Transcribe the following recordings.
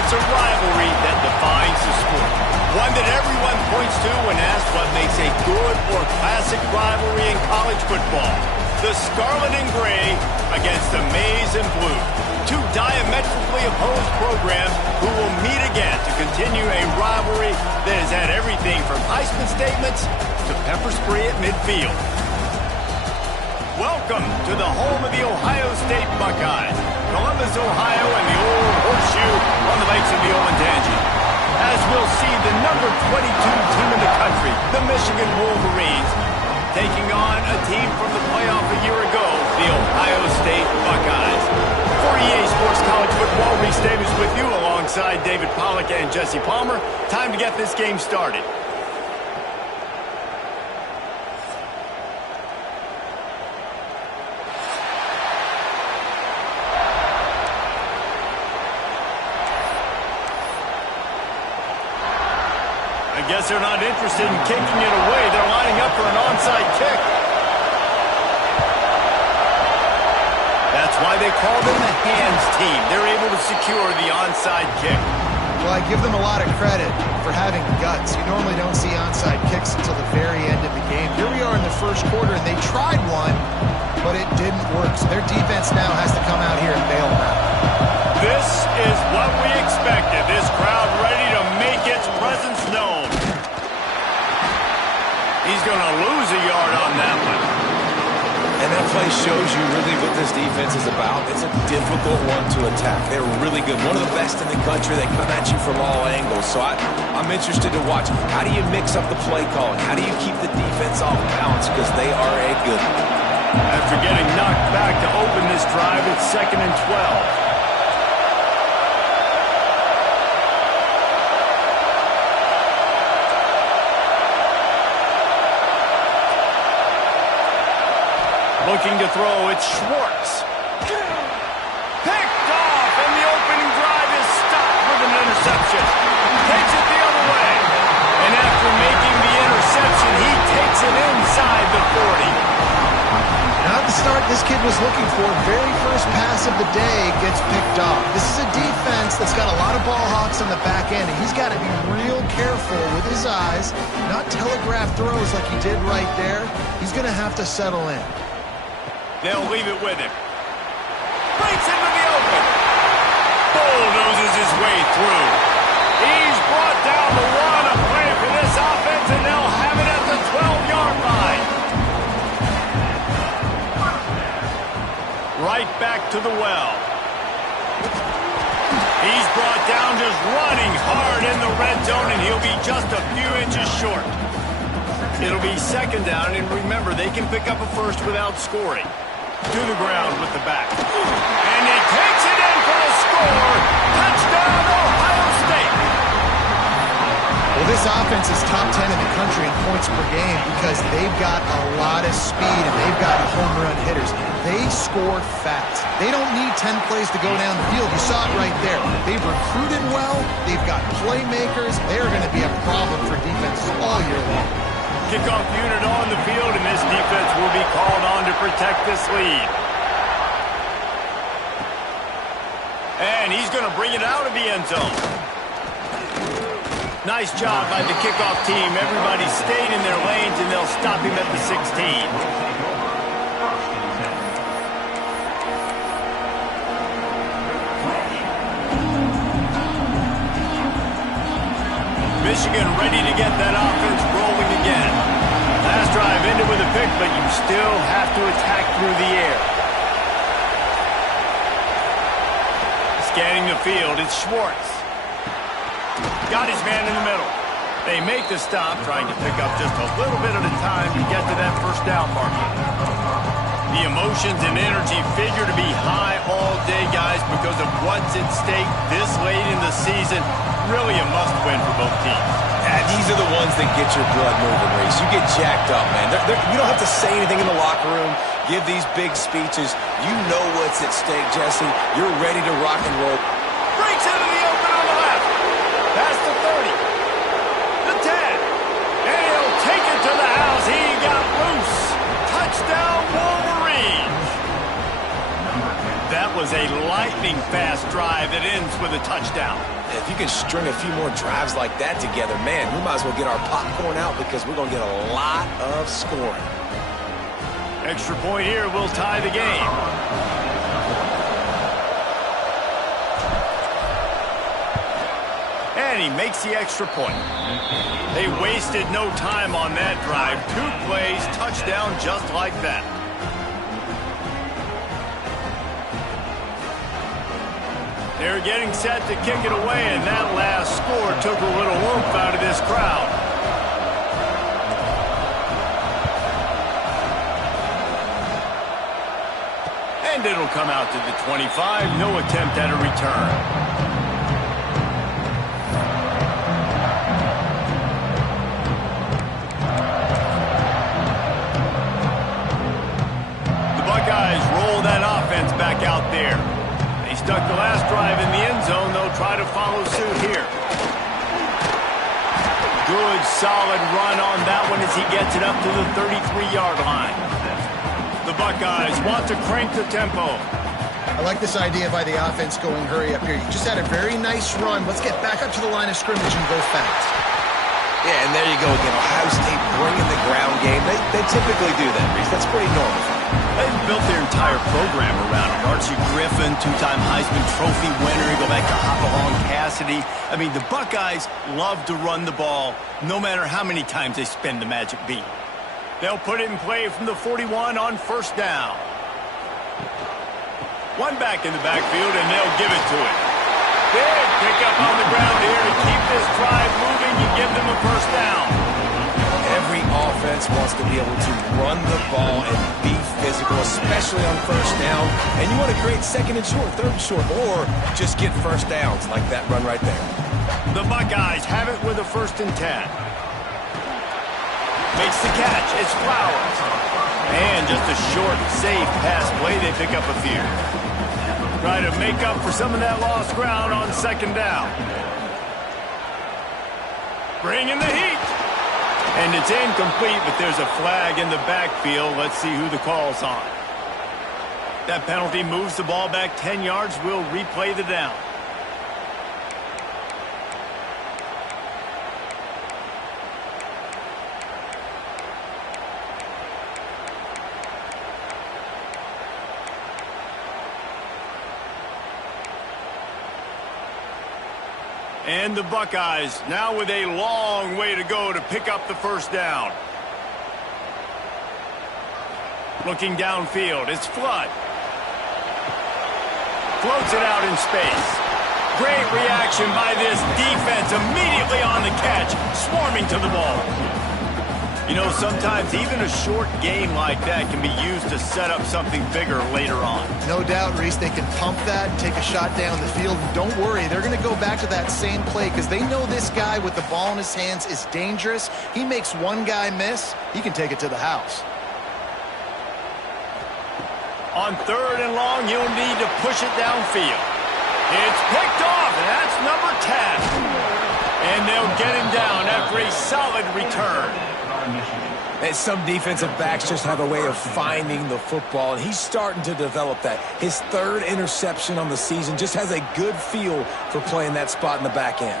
It's a rivalry that defines the sport. One that everyone points to when asked what makes a good or classic rivalry in college football. The Scarlet and Gray against the Maize and Blue. Two diametrically opposed programs who will meet again to continue a rivalry that has had everything from Heisman statements to pepper spray at midfield. Welcome to the home of the Ohio State Buckeyes. Columbus, Ohio, and the old horseshoe on the banks of the Olentangy. As we'll see the number 22 team in the country, the Michigan Wolverines, taking on a team from the playoff a year ago, the Ohio State Buckeyes. For EA Sports College Football, Reese Davis with you alongside David Pollack and Jesse Palmer. Time to get this game started. I guess they're not interested in kicking it away. They're lining up for an onside kick. That's why they call them the hands team. They're able to secure the onside kick. Well, I give them a lot of credit for having guts. You normally don't see onside kicks until the very end of the game. Here we are in the first quarter, and they tried one, but it didn't work. So their defense now has to come out here and bail them out. This is what we expected. This crowd ready to make its presence known. He's going to lose a yard on that one. And that play shows you really what this defense is about. It's a difficult one to attack. They're really good. One of the best in the country. They come at you from all angles. So I'm interested to watch. How do you mix up the play calling? How do you keep the defense off balance? Because they are a good one. After getting knocked back to open this drive, it's 2nd and 12. Looking to throw, it's Schwartz. Picked off, and the opening drive is stopped with an interception. Takes it the other way. And after making the interception, he takes it inside the 40. Not the start this kid was looking for. Very first pass of the day gets picked off. This is a defense that's got a lot of ball hawks on the back end, and he's got to be real careful with his eyes, not telegraph throws like he did right there. He's going to have to settle in. They'll leave it with him. Breaks into the open. Bulldozes his way through. He's brought down the one of play for this offense, and they'll have it at the 12-yard line. Right back to the well. He's brought down just running hard in the red zone, and he'll be just a few inches short. It'll be 2nd down, and remember, they can pick up a first without scoring. To the ground with the back. And he takes it in for a score. Touchdown, Ohio State. Well, this offense is top 10 in the country in points per game because they've got a lot of speed and they've got home run hitters. They score fast. They don't need 10 plays to go down the field. You saw it right there. They've recruited well. They've got playmakers. They're going to be a problem for defenses all year long. Kickoff unit on the field, and this defense will be called on to protect this lead. And he's going to bring it out of the end zone. Nice job by the kickoff team. Everybody stayed in their lanes, and they'll stop him at the 16. Michigan ready to get that offense rolling again. Last drive ended with a pick, but you still have to attack through the air. Scanning the field, it's Schwartz. Got his man in the middle. They make the stop, trying to pick up just a little bit at a time to get to that first down marker. The emotions and energy figure to be high all day, guys, because of what's at stake this late in the season. Really a must-win for both teams. And these are the ones that get your blood moving, Reese. You get jacked up, man. You don't have to say anything in the locker room, give these big speeches. You know what's at stake, Jesse. You're ready to rock and roll. Breaks into the open on the left. Past the 30. The 10. And he'll take it to the house. He got loose. Touchdown, Wolverines. That was a lightning-fast drive that ends with a touchdown. If you can string a few more drives like that together, man, we might as well get our popcorn out because we're going to get a lot of scoring. Extra point here will tie the game. And he makes the extra point. They wasted no time on that drive. 2 plays, touchdown just like that. They're getting set to kick it away, and that last score took a little oomph out of this crowd. And it'll come out to the 25. No attempt at a return. Back out there. They stuck the last drive in the end zone. They'll try to follow suit here. Good, solid run on that one as he gets it up to the 33-yard line. The Buckeyes want to crank the tempo. I like this idea by the offense going hurry up here. You just had a very nice run. Let's get back up to the line of scrimmage and go fast. Yeah, and there you go again. Ohio State bringing the ground game. They typically do that, Reese. That's pretty normal. They've built their entire program around it. Archie Griffin, 2-time Heisman Trophy winner. You go back to Hopalong Cassidy. I mean, the Buckeyes love to run the ball no matter how many times they spin the magic beat. They'll put it in play from the 41 on first down. One back in the backfield, and they'll give it to it. Big pickup on the ground here to keep this drive moving and give them a first down. Every offense wants to be able to run the ball and be physical, especially on first down. And you want to create second and short, third and short, or just get first downs like that run right there. The Buckeyes have it with a 1st and 10. Makes the catch. It's Flowers. And just a short, safe pass play. They pick up a few. Try to make up for some of that lost ground on 2nd down. Bringing the heat. And it's incomplete, but there's a flag in the backfield. Let's see who the call's on. That penalty moves the ball back 10 yards. We'll replay the down. And the Buckeyes now with a long way to go to pick up the first down. Looking downfield, it's Flood. Floats it out in space. Great reaction by this defense immediately on the catch, swarming to the ball. You know, sometimes even a short game like that can be used to set up something bigger later on. No doubt, Reese, they can pump that, take a shot down the field. And don't worry, they're going to go back to that same play because they know this guy with the ball in his hands is dangerous. He makes one guy miss, he can take it to the house. On 3rd and long, you'll need to push it downfield. It's picked off, and that's number 10. And they'll get him down after a solid return. And some defensive backs just have a way of finding the football, and he's starting to develop that. His 3rd interception on the season, just has a good feel for playing that spot in the back end.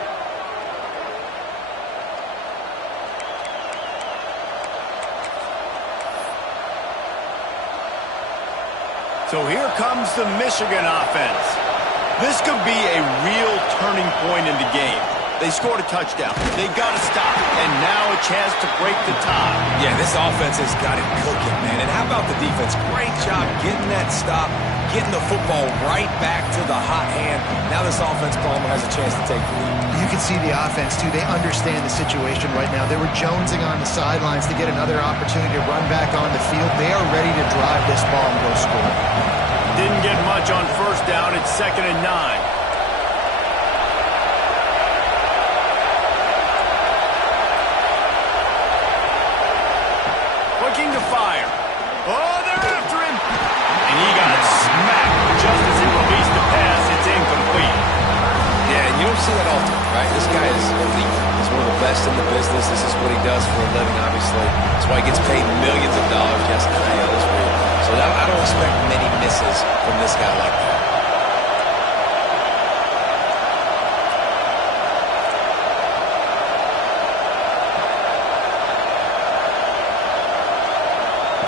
So here comes the Michigan offense. This could be a real turning point in the game. They scored a touchdown. They got to stop. And now a chance to break the tie. Yeah, this offense has got it cooking, man. And how about the defense? Great job getting that stop, getting the football right back to the hot hand. Now this offense, Palmer, has a chance to take the lead. You can see the offense, too. They understand the situation right now. They were jonesing on the sidelines to get another opportunity to run back on the field. They are ready to drive this ball and go score. Didn't get much on first down. It's 2nd and 9. Looking to fire. Oh, they're after him. And he got smacked just as he released the pass. It's incomplete. Yeah, and you don't see that often, right? This guy is elite. He's one of the best in the business. This is what he does for a living, obviously. That's why he gets paid millions of dollars. Yes, NIL is real. So I don't expect many misses from this guy like that.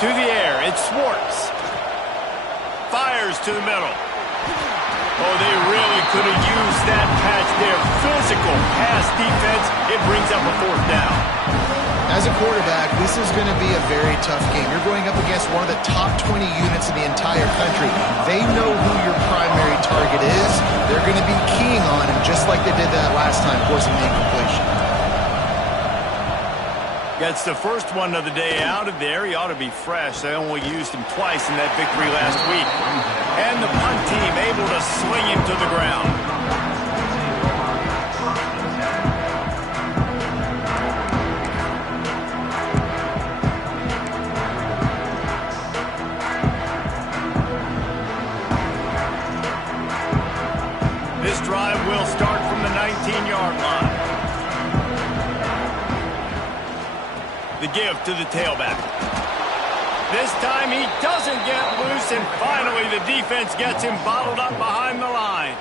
To the air, it's Schwartz. Fires to the middle. Oh, they really could have used that patch there. Physical pass defense. It brings up a fourth down. As a quarterback, this is going to be a very tough game. You're going up against one of the top 20 units in the entire country. They know who your primary target is. They're going to be keying on him just like they did that last time, forcing the incompletion. Gets the first one of the day out of there. He ought to be fresh. They only used him twice in that victory last week. And the punt team able to swing him to the ground. This drive will start from the 19-yard line. The give to the tailback. This time he doesn't get loose, and finally the defense gets him bottled up behind the line.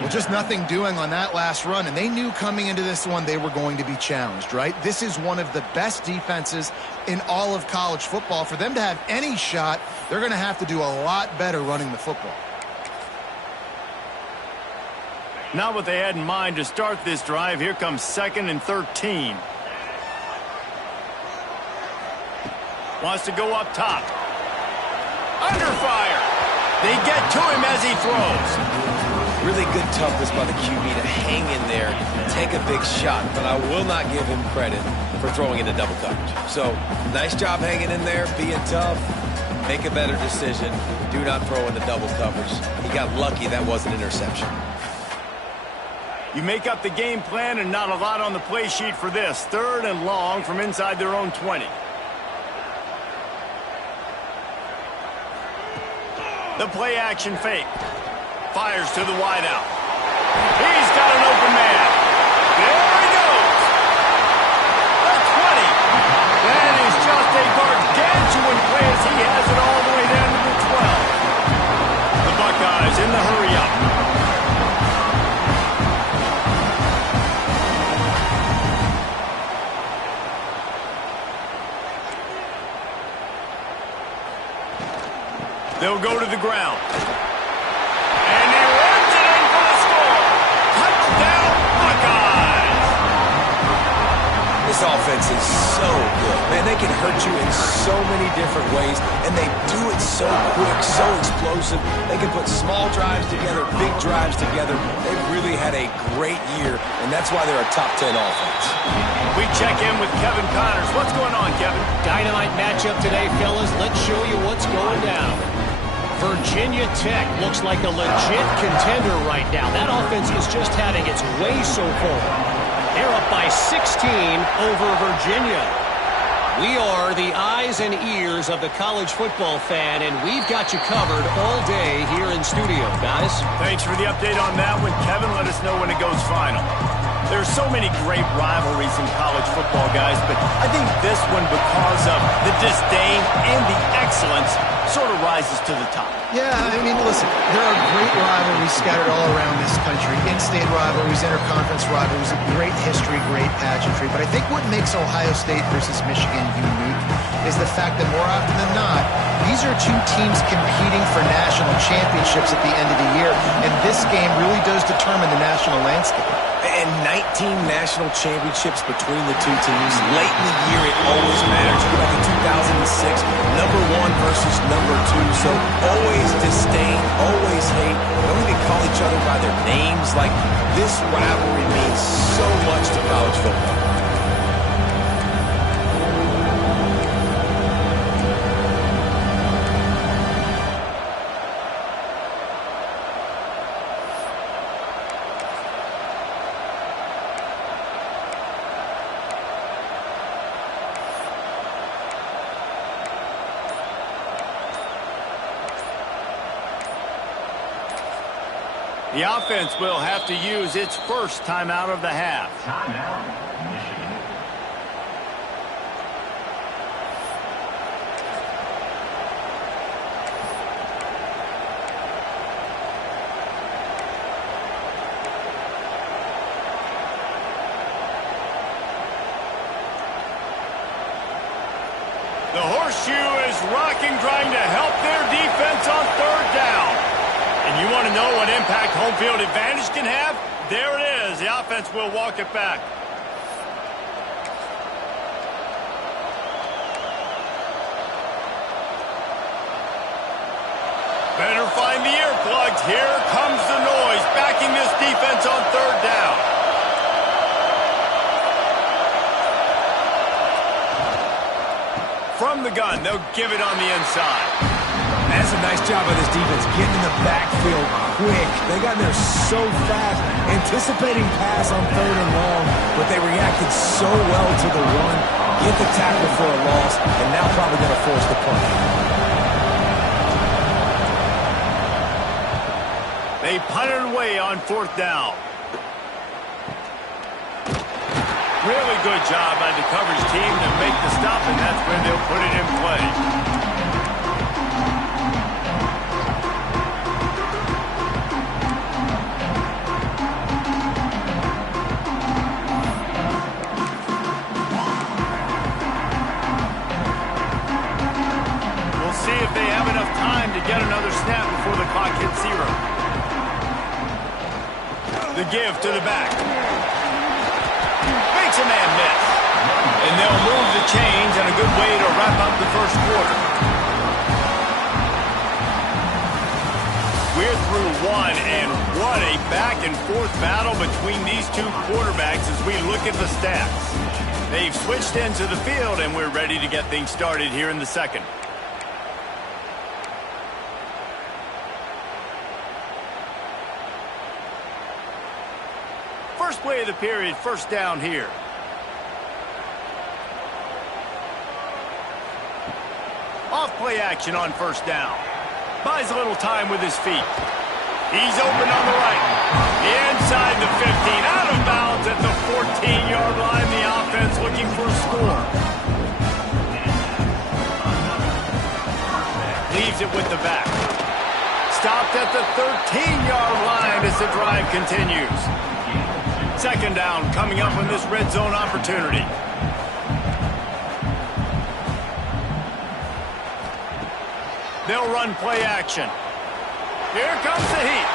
Well, just nothing doing on that last run, and they knew coming into this one they were going to be challenged, right? This is one of the best defenses in all of college football. For them to have any shot, they're going to have to do a lot better running the football. Not what they had in mind to start this drive. Here comes 2nd and 13. Wants to go up top. Under fire. They get to him as he throws. Really good toughness by the QB to hang in there, take a big shot, but I will not give him credit for throwing into double coverage. So, nice job hanging in there, being tough. Make a better decision. Do not throw into double coverage. He got lucky that was an interception. You make up the game plan and not a lot on the play sheet for this. 3rd and long from inside their own 20. The play action fake. Fires to the wideout. He's got an open man. There he goes. The 20. That is just a gargantuan play as he has it all the way down to the 12. The Buckeyes in the hurry up. They'll go to the ground. And he runs it in for the score. Touchdown, Buckeyes! This offense is so good. Man, they can hurt you in so many different ways, and they do it so quick, so explosive. They can put small drives together, big drives together. They've really had a great year, and that's why they're a top 10 offense. We check in with Kevin Connors. What's going on, Kevin? Dynamite matchup today, fellas. Let's show you what's going down. Virginia Tech looks like a legit contender right now. That offense is just having its way so far. They're up by 16 over Virginia. We are the eyes and ears of the college football fan, and we've got you covered all day here in studio, guys. Thanks for the update on that one, Kevin. Let us know when it goes final. There's so many great rivalries in college football, guys, but I think this one, because of the disdain and the excellence, sort of rises to the top. Yeah, I mean, listen, there are great rivalries scattered all around this country. In-state rivalries, interconference rivalries, great history, great pageantry. But I think what makes Ohio State versus Michigan unique is the fact that more often than not, these are two teams competing for national championships at the end of the year. And this game really does determine the national landscape. And 19 national championships between the two teams. Late in the year, it always matters. You go back to 2006, number 1 versus number 2. So always disdain, always hate. Don't even call each other by their names. Like, this rivalry means so much to college football. The offense will have to use its first timeout of the half. Timeout, Michigan. The horseshoe is rocking, trying to help their defense on third down. And you want to know what impact home field advantage can have? There it is. The offense will walk it back. Better find the earplugs. Here comes the noise, backing this defense on third down. From the gun, they'll give it on the inside. That's a nice job by this defense, getting in the backfield quick. They got in there so fast, anticipating pass on third and long, but they reacted so well to the run, get the tackle for a loss, and now probably going to force the punt. They punted away on fourth down. Really good job by the coverage team to make the stop, and that's where they'll put it in play. We'll see if they have enough time to get another snap before the clock hits zero. The give to the back. Makes a man miss. And they'll move the chains, and a good way to wrap up the first quarter. We're through one, and what a back-and-forth battle between these two quarterbacks as we look at the stats. They've switched into the field, and we're ready to get things started here in the second. First play of the period, first down here. Off play action on first down. Buys a little time with his feet. He's open on the right. Inside the 15, out of bounds at the 14-yard line. The offense looking for a score. Leaves it with the back. Stopped at the 13-yard line as the drive continues. Second down coming up on this red zone opportunity. They'll run play action. Here comes the heat.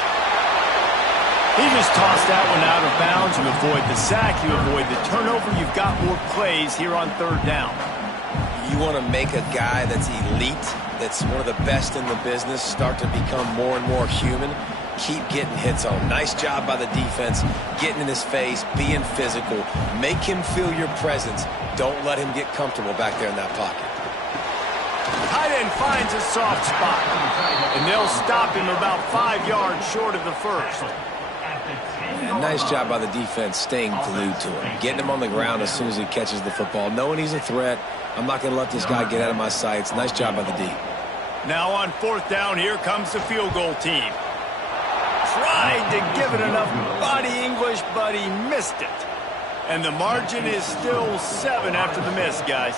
He just tossed that one out of bounds. You avoid the sack, you avoid the turnover. You've got more plays here on third down. You want to make a guy that's elite, that's one of the best in the business, start to become more and more human. Keep getting hits on him. Nice job by the defense, getting in his face, being physical. Make him feel your presence. Don't let him get comfortable back there in that pocket. Tight end finds a soft spot, and they'll stop him about 5 yards short of the first. And nice job by the defense staying glued to him, getting him on the ground as soon as he catches the football, knowing he's a threat. I'm not going to let this guy get out of my sights. Nice job by the D. Now on fourth down, here comes the field goal team. Tried to give it enough body English, but he missed it. And the margin is still 7 after the miss, guys.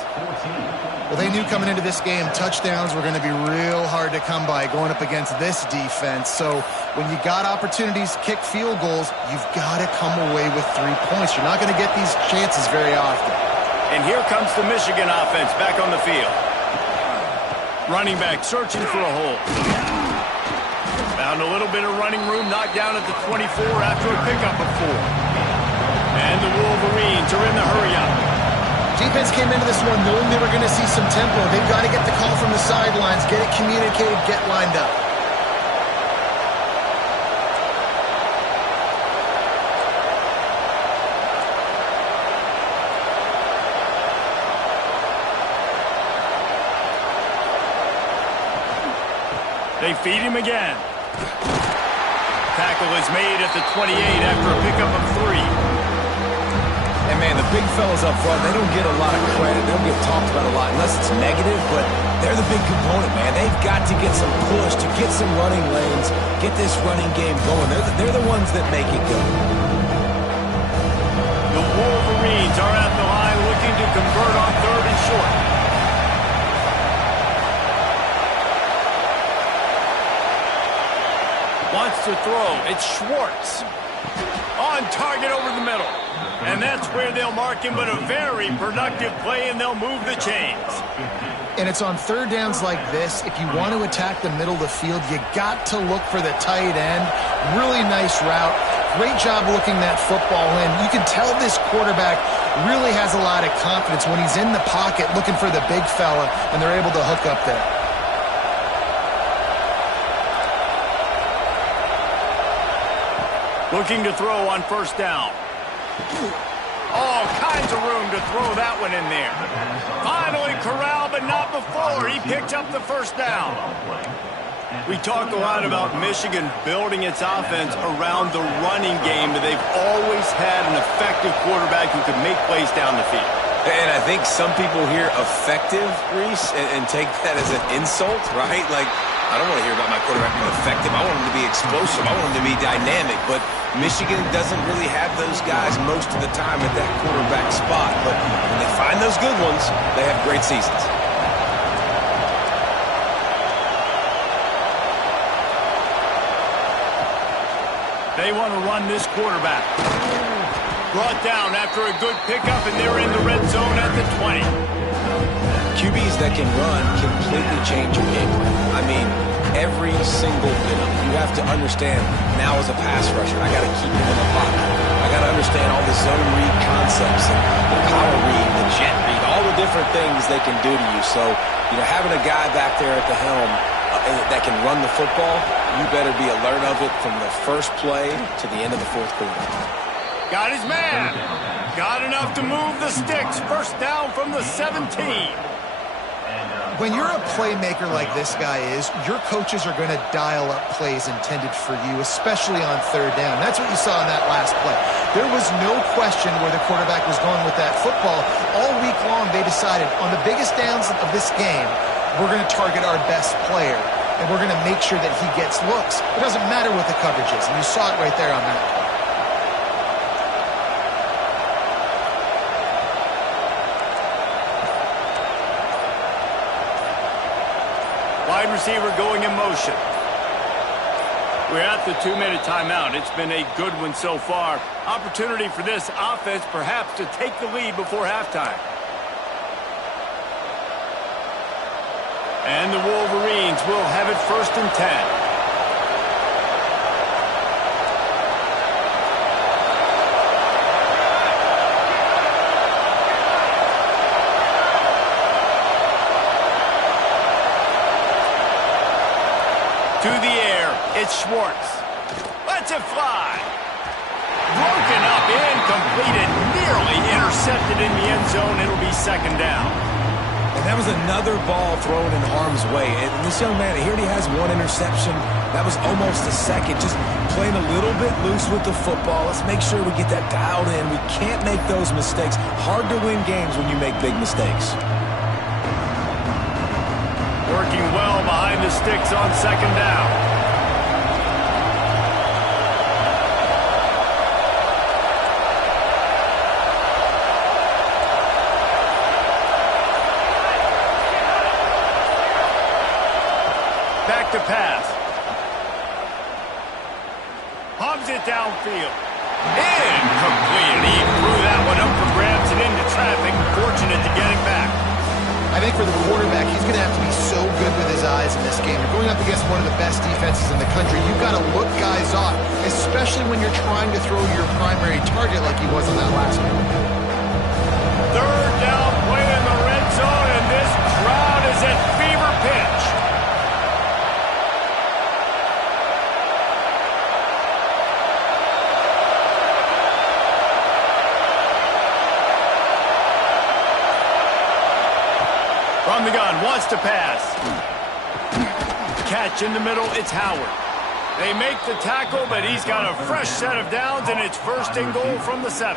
Well, they knew coming into this game, touchdowns were going to be real hard to come by going up against this defense. So when you got opportunities to kick field goals, you've got to come away with 3 points. You're not going to get these chances very often. And here comes the Michigan offense back on the field. Running back searching for a hole. Found a little bit of running room, knocked down at the 24 after a pickup of 4. And the Wolverines are in the hurry-up. Defense came into this one knowing they were going to see some tempo. They've got to get the call from the sidelines, get it communicated, get lined up. They feed him again. Tackle is made at the 28 after a pickup of 3. And, man, the big fellas up front, they don't get a lot of credit. They don't get talked about a lot unless it's negative, but they're the big component, man. They've got to get some push, to get some running lanes, get this running game going. They're the ones that make it go. The Wolverines are at the line looking to convert on third and short. Wants to throw. It's Schwartz. On target over the middle. And that's where they'll mark him, but a very productive play, and they'll move the chains. And it's on third downs like this. If you want to attack the middle of the field, you got to look for the tight end. Really nice route. Great job looking that football in. You can tell this quarterback really has a lot of confidence when he's in the pocket looking for the big fella, and they're able to hook up there. Looking to throw on first down. All kinds of room to throw that one in there. Finally corralled, but not before. He picked up the first down. We talk a lot about Michigan building its offense around the running game, but they've always had an effective quarterback who can make plays down the field. And I think some people hear effective, Reese, and take that as an insult, right? Like, I don't want to hear about my quarterback being effective. I want him to be explosive. I want him to be dynamic. But Michigan doesn't really have those guys most of the time at that quarterback spot. But when they find those good ones, they have great seasons. They want to run this quarterback. Brought down after a good pickup, and they're in the red zone at the 20. QBs that can run completely change your game plan. I mean, every single bit of it. You have to understand, now as a pass rusher, I got to keep him in the pocket. I got to understand all the zone read concepts and the power read, the jet read, all the different things they can do to you. So, having a guy back there at the helm that can run the football, you better be alert of it from the first play to the end of the fourth quarter. Got his man. Got enough to move the sticks. First down from the 17. When you're a playmaker like this guy is, your coaches are going to dial up plays intended for you, especially on third down. That's what you saw in that last play. There was no question where the quarterback was going with that football. All week long, they decided on the biggest downs of this game, we're going to target our best player, and we're going to make sure that he gets looks. It doesn't matter what the coverage is, and you saw it right there on that play. Wide receiver going in motion. We're at the 2-minute timeout. It's been a good one so far. Opportunity for this offense perhaps to take the lead before halftime. And the Wolverines will have it 1st and 10. To the air, it's Schwartz. Lets it fly. Broken up, incomplete, nearly intercepted in the end zone. It'll be 2nd down. And that was another ball thrown in harm's way. And this young man, he already has one interception. That was almost a second. Just playing a little bit loose with the football. Let's make sure we get that dialed in. We can't make those mistakes. Hard to win games when you make big mistakes. Working well behind the sticks on 2nd down. Back to pass. Hobbs it downfield. Incomplete. He threw that one up for grabs and into traffic. Fortunate to get it back. I think for the quarterback, he's going to have to be so good with his eyes in this game. You're going up against one of the best defenses in the country. You've got to look guys off, especially when you're trying to throw your primary target like he was on that last one. 3rd down play in the red zone, and this crowd is at fever pitch. From the gun, wants to pass. Catch in the middle, it's Howard. They make the tackle, but he's got a fresh set of downs, and it's 1st and goal from the 7.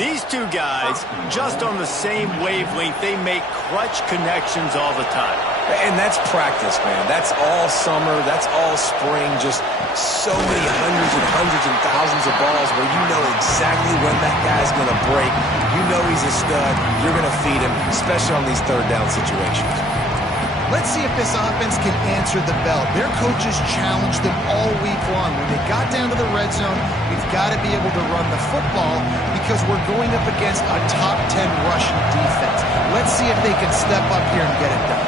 These two guys, just on the same wavelength, they make clutch connections all the time. And that's practice, man. That's all summer. That's all spring. Just so many hundreds and thousands of balls where you know exactly when that guy's going to break. You know he's a stud. You're going to feed him, especially on these 3rd down situations. Let's see if this offense can answer the bell. Their coaches challenged them all week long. When they got down to the red zone, we've got to be able to run the football because we're going up against a top 10 rushing defense. Let's see if they can step up here and get it done.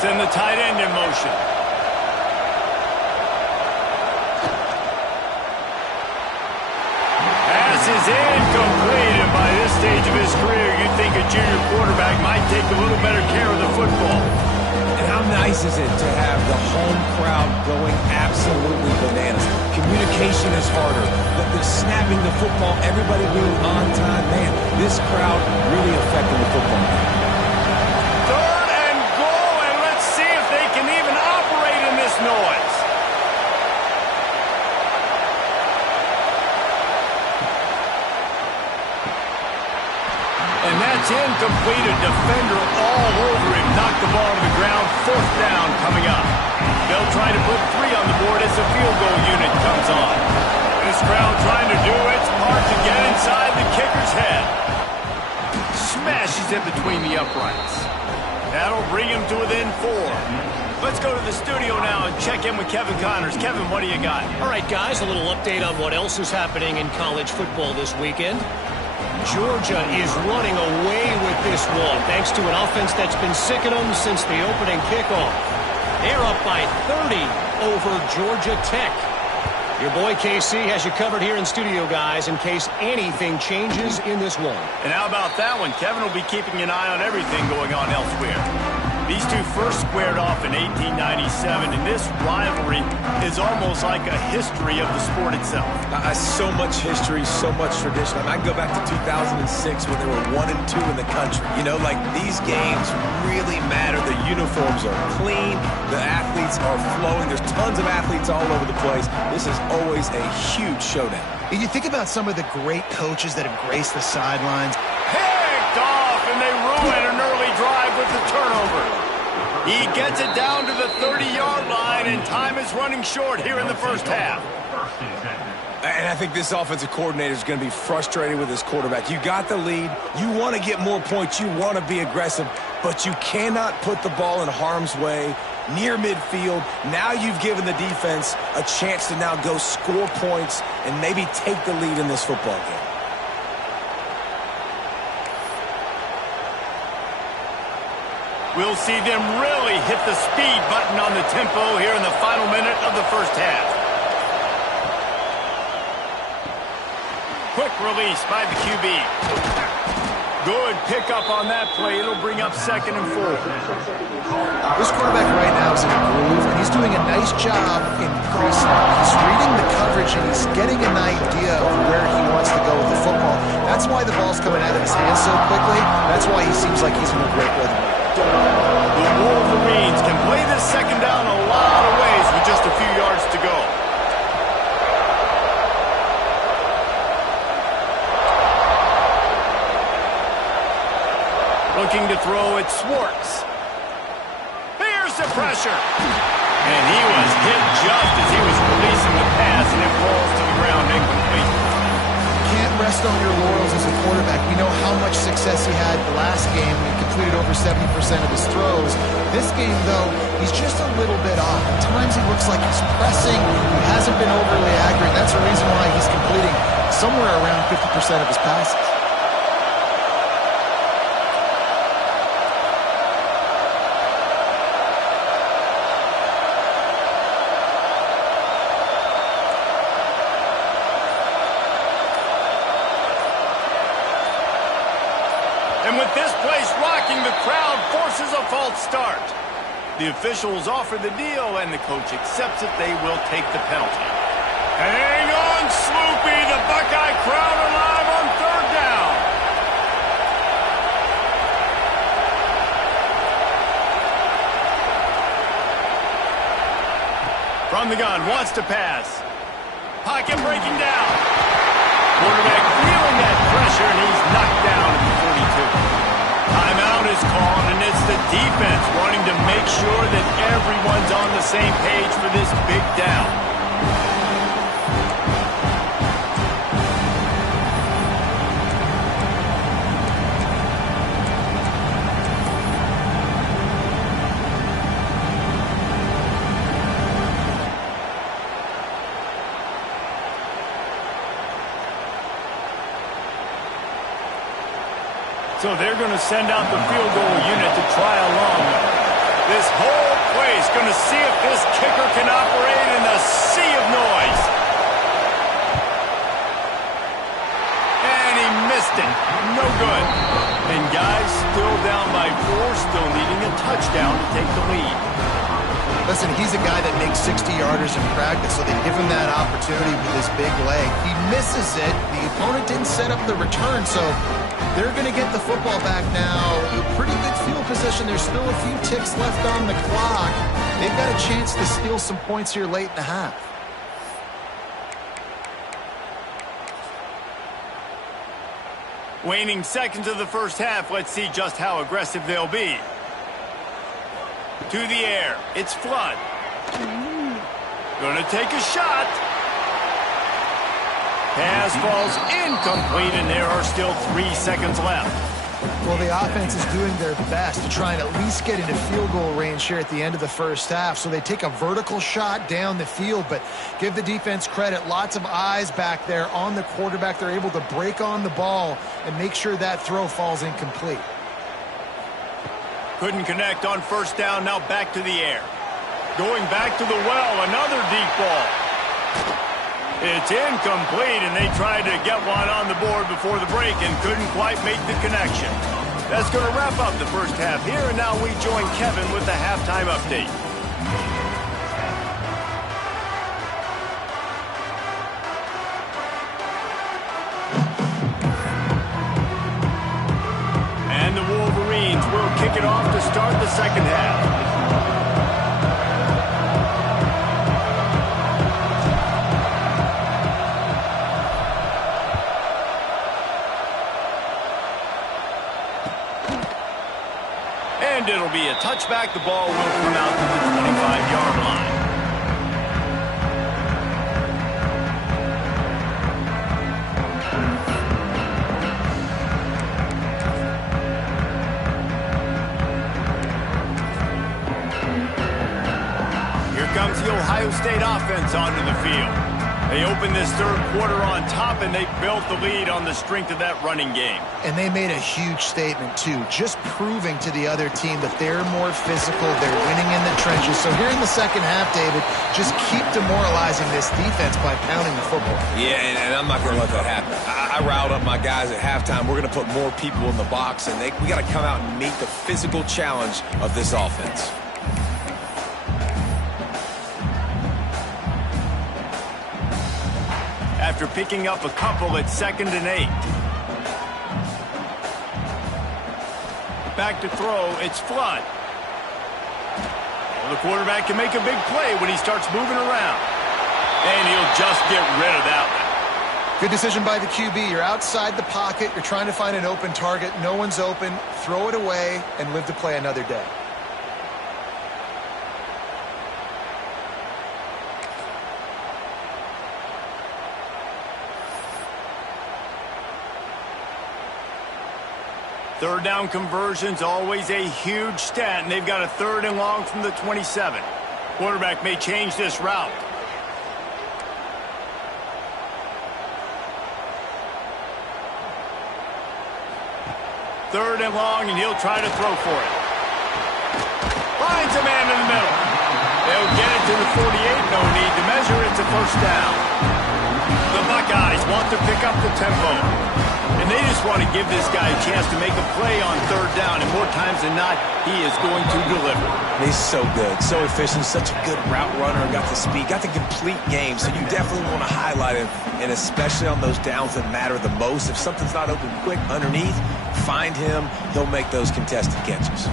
Send the tight end in motion. Pass is incomplete, and by this stage of his career, you'd think a junior quarterback might take a little better care of the football. And how nice is it to have the home crowd going absolutely bananas? Communication is harder. The snapping the football, everybody being on time. Man, this crowd really affecting the football game. Third and goal, and let's see if they can even operate in this noise. And that's incomplete. A defender all over him. Knocked the ball to the ground. Fourth down coming up. They'll try to put 3 on the board as the field goal unit comes on. This crowd trying to do its part to get inside the kicker's head. Smashes it between the uprights. That'll bring him to within 4. Let's go to the studio now and check in with Kevin Connors. Kevin, what do you got? All right, guys, a little update on what else is happening in college football this weekend. Georgia is running away with this one, thanks to an offense that's been sicking them since the opening kickoff. They're up by 30 over Georgia Tech. Your boy KC has you covered here in studio, guys, in case anything changes in this one. And how about that one? Kevin will be keeping an eye on everything going on elsewhere. These two first squared off in 1897, and this rivalry is almost like a history of the sport itself. So much history, so much tradition. I can go back to 2006 when they were 1 and 2 in the country. You know, like these games really matter. The uniforms are clean. The athletes are flowing. There's tons of athletes all over the place. This is always a huge showdown. And you think about some of the great coaches that have graced the sidelines. Picked off, and they ruin an early drive with the turnover. He gets it down to the 30-yard line, and time is running short here in the first half. And I think this offensive coordinator is going to be frustrated with his quarterback. You got the lead. You want to get more points. You want to be aggressive, but you cannot put the ball in harm's way near midfield. Now you've given the defense a chance to now go score points and maybe take the lead in this football game. We'll see them really hit the speed button on the tempo here in the final minute of the first half. Quick release by the QB. Good pickup on that play. It'll bring up 2nd and 4. This quarterback right now is in a groove, and he's doing a nice job in pre-snap. He's reading the coverage, and he's getting an idea of where he wants to go with the football. That's why the ball's coming out of his hands so quickly. That's why he seems like he's in a great rhythm. The Wolverines can play this second down a lot of ways with just a few yards to go. Looking to throw at Schwartz. Here's the pressure. And he was hit just as he was releasing the pass, and it falls to the ground incomplete. Can't rest on your laurels as a quarterback. We know how much success he had the last game. He completed over 70% of his throws. This game, though, he's just a little bit off. At times he looks like he's pressing. He hasn't been overly accurate. That's the reason why he's completing somewhere around 50% of his passes. And with this place rocking, the crowd forces a false start. The officials offer the deal, and the coach accepts it. They will take the penalty. Hang on, Sloopy. The Buckeye crowd alive on 3rd down. From the gun, wants to pass. Pocket breaking down. Quarterback feeling that pressure, and he's knocked down at the 42. Timeout is called, and it's the defense wanting to make sure that everyone's on the same page for this big down. So they're going to send out the field goal unit to try along. This whole place going to see if this kicker can operate in a sea of noise. And he missed it. No good. And guys, still down by 4, still needing a touchdown to take the lead. Listen, he's a guy that makes 60-yarders in practice, so they give him that opportunity with his big leg. He misses it. The opponent didn't set up the return, so they're going to get the football back now. Pretty good field position. There's still a few ticks left on the clock. They've got a chance to steal some points here late in the half. Waning seconds of the first half. Let's see just how aggressive they'll be. To the air. It's Flood. Gonna take a shot. Pass falls incomplete, and there are still 3 seconds left. Well, the offense is doing their best to try and at least get into field goal range here at the end of the first half. So they take a vertical shot down the field, but give the defense credit. Lots of eyes back there on the quarterback. They're able to break on the ball and make sure that throw falls incomplete. Couldn't connect on first down. Now back to the air. Going back to the well. Another deep ball. It's incomplete, and they tried to get one on the board before the break and couldn't quite make the connection. That's going to wrap up the first half here, and now we join Kevin with the halftime update. And the Wolverines will kick it off to start the second half. And it'll be a touchback. The ball will come out to the 25-yard line. Here comes the Ohio State offense onto the field. They opened this third quarter on top, and they built the lead on the strength of that running game. And they made a huge statement, too, just proving to the other team that they're more physical, they're winning in the trenches. So here in the second half, David, just keep demoralizing this defense by pounding the football. Yeah, and I'm not going to let that happen. I riled up my guys at halftime. We're going to put more people in the box, and we got to come out and meet the physical challenge of this offense. After picking up a couple at 2nd and 8. Back to throw, it's Flood. Well, the quarterback can make a big play when he starts moving around. And he'll just get rid of that one. Good decision by the QB. You're outside the pocket. You're trying to find an open target. No one's open. Throw it away and live to play another day. Third down conversions, always a huge stat, and they've got a 3rd and long from the 27. Quarterback may change this route. Third and long, and he'll try to throw for it. Finds a man in the middle. They'll get it to the 48. No need to measure. It's a first down. The Buckeyes want to pick up the tempo. And they just want to give this guy a chance to make a play on 3rd down. And more times than not, he is going to deliver. He's so good, so efficient, such a good route runner, got the speed, got the complete game. So you definitely want to highlight him, and especially on those downs that matter the most. If something's not open quick underneath, find him. He'll make those contested catches.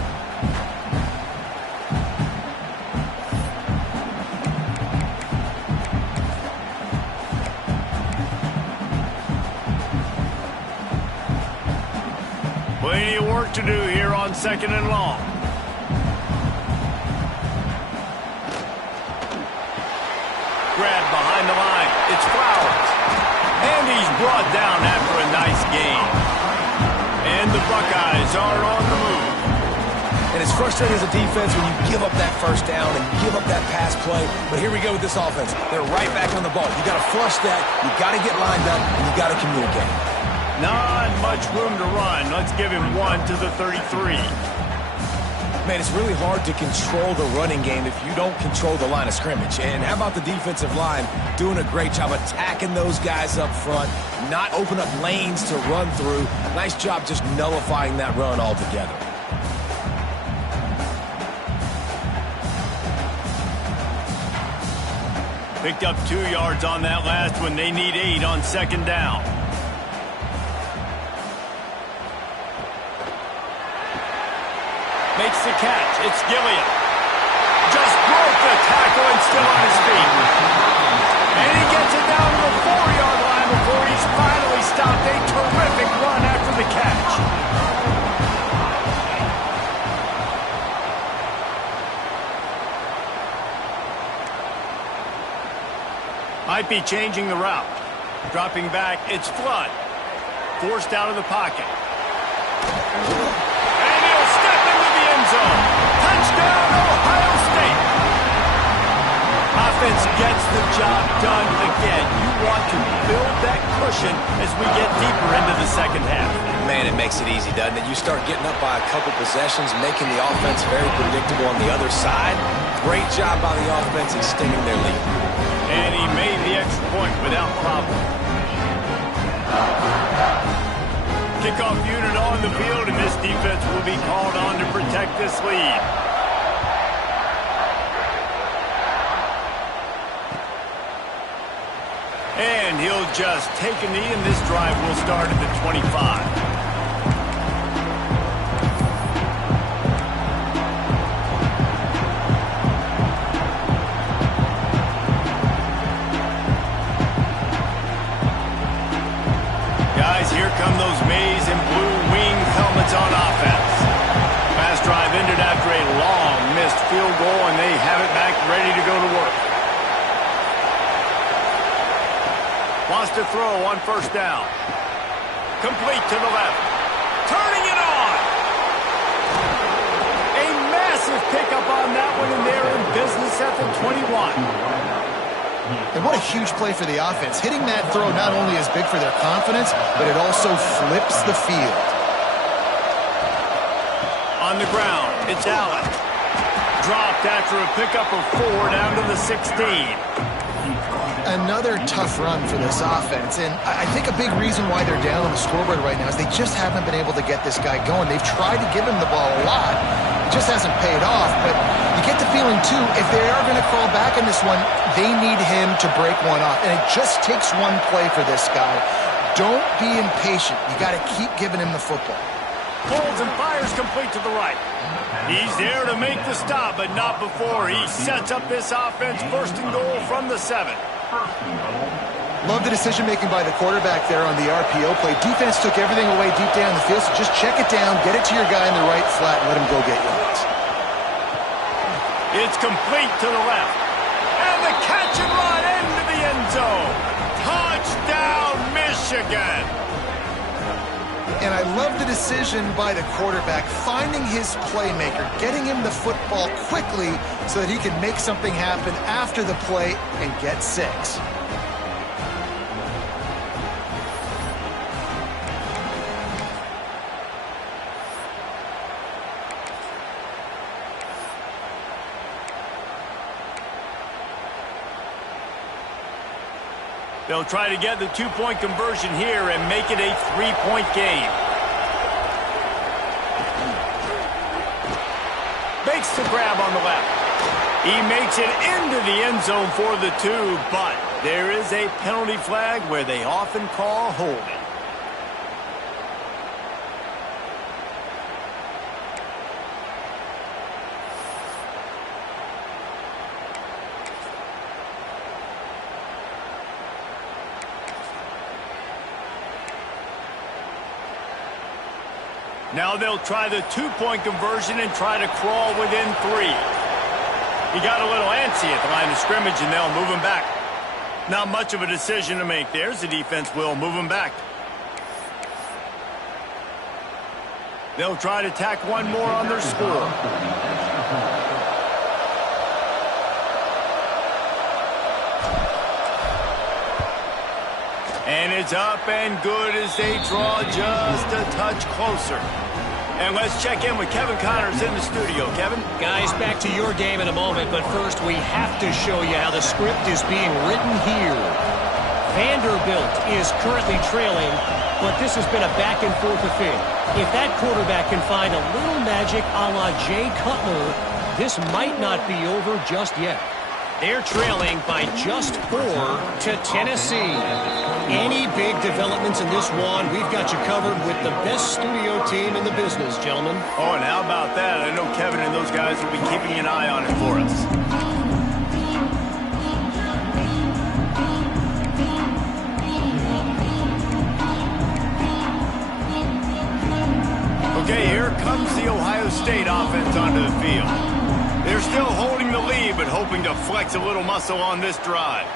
Plenty of work to do here on 2nd and long. Grab behind the line. It's Flowers. And he's brought down after a nice gain. And the Buckeyes are on the move. And it's frustrating as a defense when you give up that first down and give up that pass play. But here we go with this offense. They're right back on the ball. You got to flush that. You got to get lined up, and you got to communicate. Not much room to run. Let's give him 1 to the 33. Man, it's really hard to control the running game if you don't control the line of scrimmage. And how about the defensive line doing a great job attacking those guys up front, not open up lanes to run through. Nice job just nullifying that run altogether. Picked up 2 yards on that last one. They need 8 on second down. Makes the catch. It's Gilliam. Just broke the tackle and still on his feet. And he gets it down to the 4-yard line before he's finally stopped. A terrific run after the catch. Might be changing the route. Dropping back, it's Flood. Forced out of the pocket. And he'll step into the end zone. Touchdown, Ohio State. Offense gets the job done again. You want to build that cushion as we get deeper into the second half. Man, it makes it easy, doesn't it? You start getting up by a couple possessions, making the offense very predictable on the other side. Great job by the offense extending their lead. And he made the extra point without problem. Kickoff unit on the field, and this defense will be called on to protect this lead. And he'll just take a knee, and this drive will start at the 25. Here come those maize and blue winged helmets on offense. Fast drive ended after a long missed field goal, and they have it back ready to go to work. Wants to throw on first down. Complete to the left. Turning it on. A massive pickup on that one, and they're in business at the 21. And what a huge play for the offense. Hitting that throw not only is big for their confidence, but it also flips the field. On the ground, it's Allen. Dropped after a pickup of 4 down to the 16. Another tough run for this offense, and I think a big reason why they're down on the scoreboard right now is they just haven't been able to get this guy going. They've tried to give him the ball a lot. It just hasn't paid off, but you get the feeling, too, if they are going to crawl back in this one, they need him to break one off, and it just takes one play for this guy. Don't be impatient. You got to keep giving him the football. Pulls and fires complete to the right. He's there to make the stop, but not before he sets up this offense. First and goal from the 7. Love the decision-making by the quarterback there on the RPO play. Defense took everything away deep down the field, so just check it down, get it to your guy in the right flat, and let him go get yards. It's complete to the left. And the catch and run into the end zone. Touchdown, Michigan. And I love the decision by the quarterback, finding his playmaker, getting him the football quickly so that he can make something happen after the play and get 6. They'll try to get the 2-point conversion here and make it a 3-point game. Makes the grab on the left. He makes it into the end zone for the 2, but there is a penalty flag where they often call holding. Now they'll try the 2-point conversion and try to crawl within 3. He got a little antsy at the line of scrimmage, and they'll move him back. Not much of a decision to make. There's the defense will move him back. They'll try to tack one more on their score. And it's up and good as they draw just a touch closer. And let's check in with Kevin Connors in the studio. Kevin? Guys, back to your game in a moment, but first we have to show you how the script is being written here. Vanderbilt is currently trailing, but this has been a back-and-forth affair. If that quarterback can find a little magic a la Jay Cutler, this might not be over just yet. They're trailing by just 4 to Tennessee. Any big developments in this one, we've got you covered with the best studio team in the business, gentlemen. Oh, and how about that? I know Kevin and those guys will be keeping an eye on it for us. Okay, here comes the Ohio State offense onto the field. They're still holding the lead, but hoping to flex a little muscle on this drive.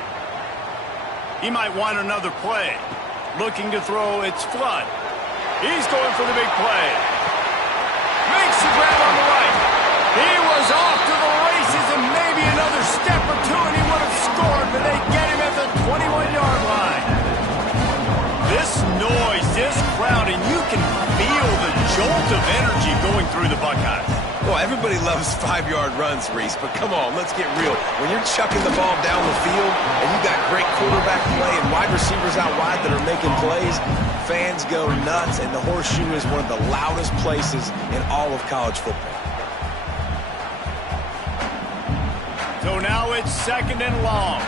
He might want another play. Looking to throw, it's Flood. He's going for the big play. Makes the grab on the right. He was off to the races and maybe another step or two and he would have scored, but they get him at the 21-yard line. This noise, this crowd, and you can feel the jolt of energy going through the Buckeyes. Well, everybody loves 5-yard runs, Reese, but come on, let's get real. When you're chucking the ball down the field and you got great quarterback play and wide receivers out wide that are making plays, fans go nuts, and the Horseshoe is one of the loudest places in all of college football. So now it's 2nd and long.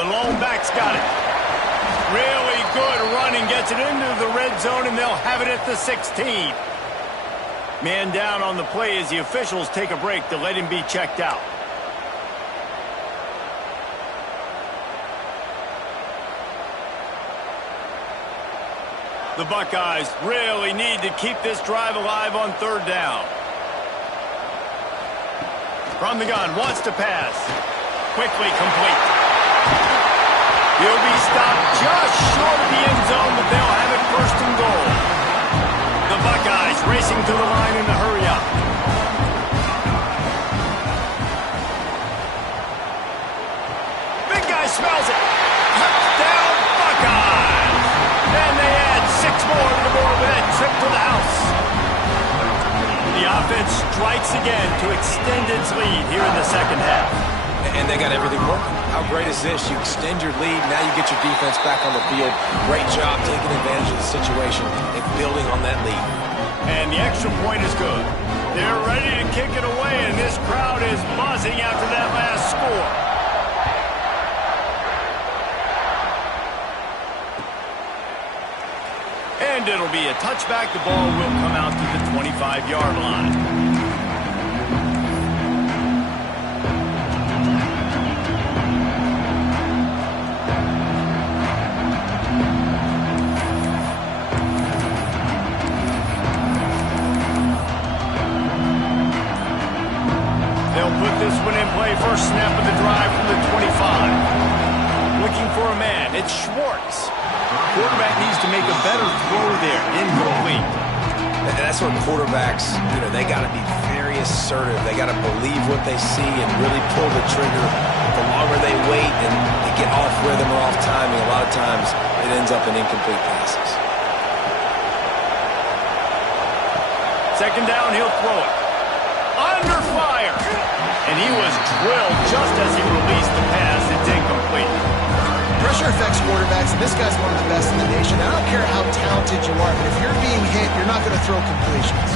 The lone back's got it. Really good running, gets it into the red zone, and they'll have it at the 16. Man down on the play as the officials take a break to let him be checked out. The Buckeyes really need to keep this drive alive on 3rd down. From the gun, wants to pass. Quickly complete. He'll be stopped just short of the end zone, but they'll have it 1st and goal. The Buckeyes racing to the line in a hurry up. Big guy smells it. Touchdown, Buckeyes! And they add 6 more to the board with that trip to the house. The offense strikes again to extend its lead here in the 2nd half. And they got everything working. How great is this? You extend your lead, now you get your defense back on the field. Great job taking advantage of the situation and building on that lead. And the extra point is good. They're ready to kick it away, and this crowd is buzzing after that last score. And it'll be a touchback. The ball will come out to the 25-yard line. Put this one in play. First snap of the drive from the 25. Looking for a man. It's Schwartz. Quarterback needs to make a better throw there. Incomplete. And that's what quarterbacks, they got to be very assertive. They got to believe what they see and really pull the trigger. The longer they wait and they get off rhythm or off timing, a lot of times it ends up in incomplete passes. 2nd down, he'll throw it. Under fire. And he was drilled just as he released the pass. It's incomplete. Pressure affects quarterbacks, and this guy's one of the best in the nation. I don't care how talented you are, but if you're being hit, you're not going to throw completions.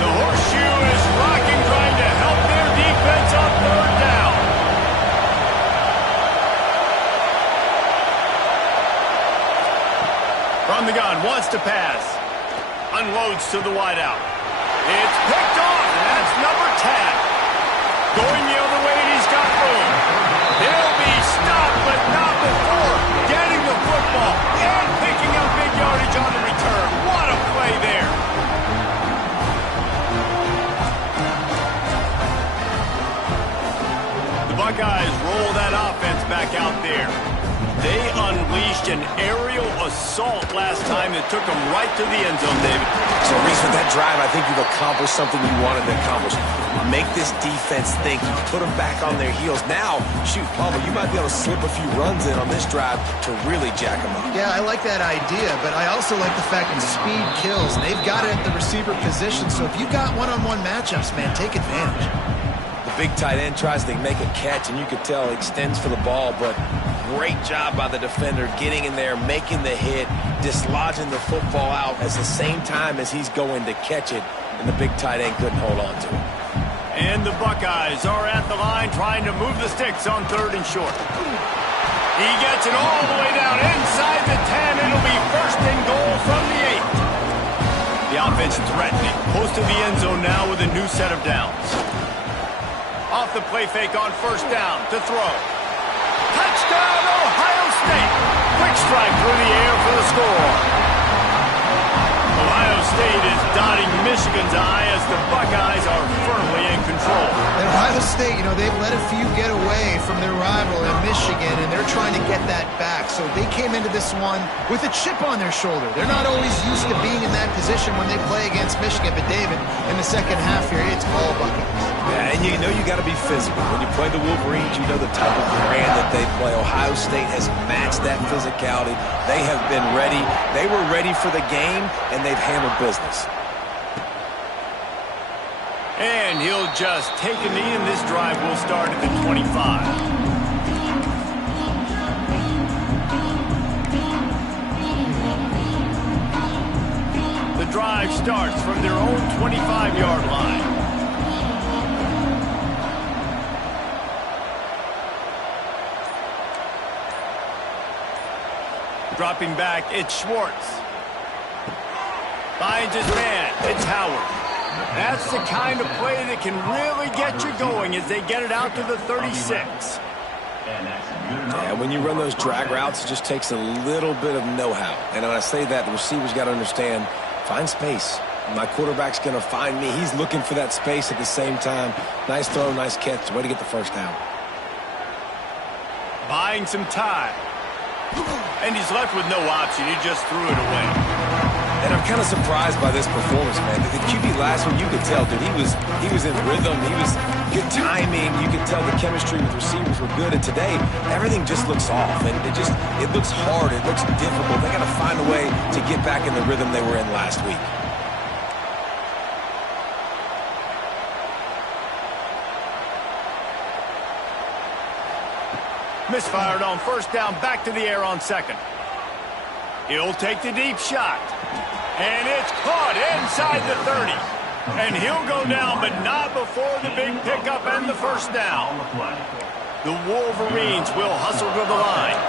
The Horseshoe is rocking, trying to help their defense on 3rd down. From the gun, wants to pass. Unloads to the wideout. It's picked off, and that's number 10. Going the other way, and he's got room. He'll be stopped, but not before getting the football and picking up big yardage on the return. What a play there. The Buckeyes roll that offense back out there. They unleashed an aerial assault last time that took them right to the end zone, David. So, Reese, with that drive, I think you've accomplished something you wanted to accomplish. Make this defense think. You put them back on their heels. Now, shoot, Palmer, you might be able to slip a few runs in on this drive to really jack them up. Yeah, I like that idea, but I also like the fact that speed kills. And they've got it at the receiver position, so if you've got one-on-one matchups, man, take advantage. The big tight end tries to make a catch, and you could tell he extends for the ball, but great job by the defender getting in there, making the hit, dislodging the football out at the same time as he's going to catch it, and the big tight end couldn't hold on to it. And the Buckeyes are at the line trying to move the sticks on 3rd and short. He gets it all the way down inside the 10. It'll be 1st and goal from the 8. The offense threatening, close to the end zone now with a new set of downs. Off the play fake on 1st down to throw. Touchdown, Ohio State. Quick strike through the air for the score. Ohio State is dotting Michigan's eye as the Buckeyes are firmly in control. And Ohio State, you know, they've let a few get away from their rival in Michigan, and they're trying to get that back. So they came into this one with a chip on their shoulder. They're not always used to being in that position when they play against Michigan. But, David, in the second half here, it's all Buckeyes. Yeah, and you know you got to be physical. When you play the Wolverines, you know the type of brand that they play. Ohio State has matched that physicality. They have been ready. They were ready for the game, and they've handled business. And he'll just take a knee, and this drive will start at the 25. The drive starts from their own 25-yard line. Dropping back, it's Schwartz. Finds his man, it's Howard. That's the kind of play that can really get you going as they get it out to the 36. Yeah, when you run those drag routes, it just takes a little bit of know-how. And when I say that, the receiver's got to understand, find space. My quarterback's going to find me. He's looking for that space at the same time. Nice throw, nice catch. Way to get the 1st down. Buying some time. And he's left with no option. He just threw it away. And I'm kind of surprised by this performance, man. The QB last one, you could tell, dude, he was in rhythm. He was good timing. You could tell the chemistry with receivers were good. And today, everything just looks off. And it looks hard. It looks difficult. They got to find a way to get back in the rhythm they were in last week. Misfired on 1st down, back to the air on 2nd. He'll take the deep shot. And it's caught inside the 30. And he'll go down, but not before the big pickup and the 1st down. The Wolverines will hustle to the line.